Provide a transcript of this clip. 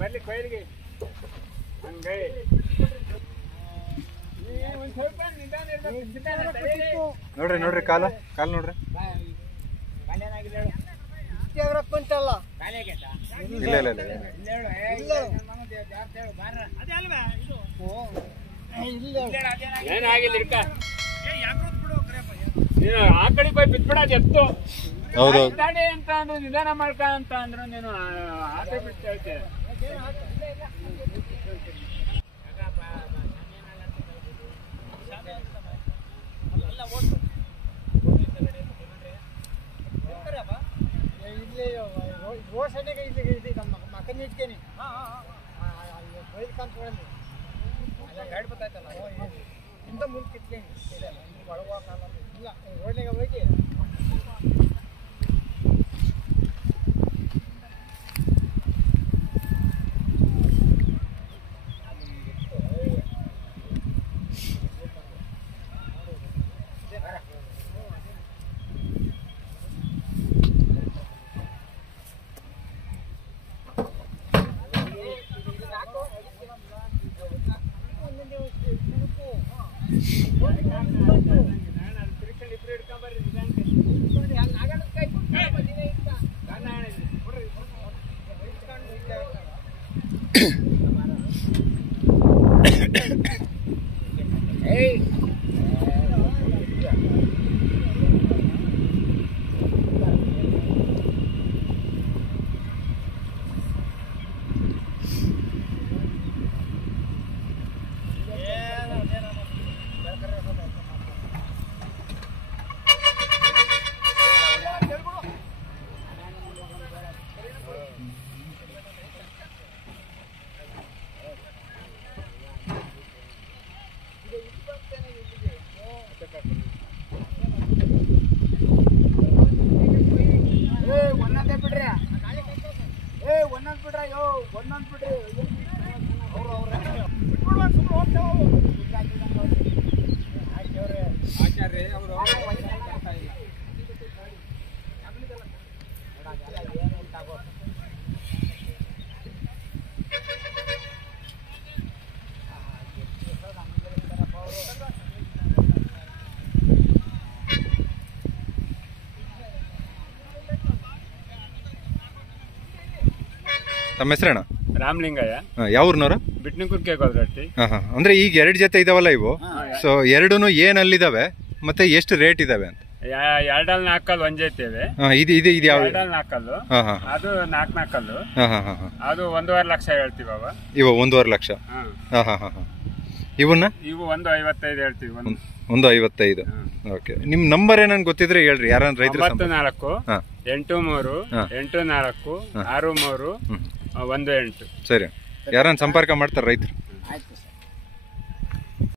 ಬರ್ಲಿ ಕೊಯ್ಲಿಗೆ ಹಂಗೈ ನೋಡ್ರಿ ನೋಡ್ರಿ ಕಾಲ ನೋಡ್ರಿ. ಇಲ್ಲ ಇಲ್ಲ ಇಲ್ಲ ಏನಾಗಿಲ್ಲ ನೀನು ಆ ಕಡೆ ಹೋಗಿ ಬಿಟ್ಬಿಡೋದು ಎತ್ತು. ಹೌದೌದು ಅಂತ ಅಂದ್ರು ನಿಧಾನ ಮಾಡ್ಕ ಅಂತ ಅಂದ್ರು ನೀನು ಆಟ ಬಿಟ್ಟು ಹೇಳ್ತೇವೆ. ಗಾಡಿ ಬತ್ತಾಯ್ತಲ್ಲ ಇಂತ ಮುಂದೆ ಇಲ್ಲ ರೋಡ್ನಾಗ ಹೋಗಿ ತಮ್ಮ ಹೆಸರಣ್ಣ? ರಾಮಲಿಂಗಯ್ಯ. ಯಾವ ಊರ್ನವ್ರು? ಬಿಟ್ನಿಕುರ್ಕೆ ಗೋಲ್ರಟ್ಟಿ. ಅಂದ್ರೆ ಈಗ 2 ಜೊತೆ ಇದಾವಲ್ಲ ಇವು, ಸೊ 2 ಏನಲ್ಲಿದಾವೆ ಮತ್ತೆ ಎಷ್ಟು ರೇಟ್ ಇದಾವೆ ಅಂತ? 2 4 ಒಂದ್ ಜೊತೆ ಇದು ಇದು ಇದು ಯಾವ? 2 4 ಅದು 4 4 ಅದು 1.5 ಲಕ್ಷ ಹೇಳ್ತೀವಿ ಅವ. ಇವು 1.5 ಲಕ್ಷ. ಇವನ್ನ ಇವು 1.55 ಹೇಳ್ತೀವಿ. 1.55. ಓಕೆ, ನಿಮ್ ನಂಬರ್ ಏನನ್ ಗೊತ್ತಿದ್ರೆ ಹೇಳ್ರಿ. ಯಾರನ್ನ ರೈತರು? 94 83 84 63 18. ಸರಿ, ಯಾರನ್ನ ಸಂಪರ್ಕ ಮಾಡ್ತಾರೆ ರೈತರು?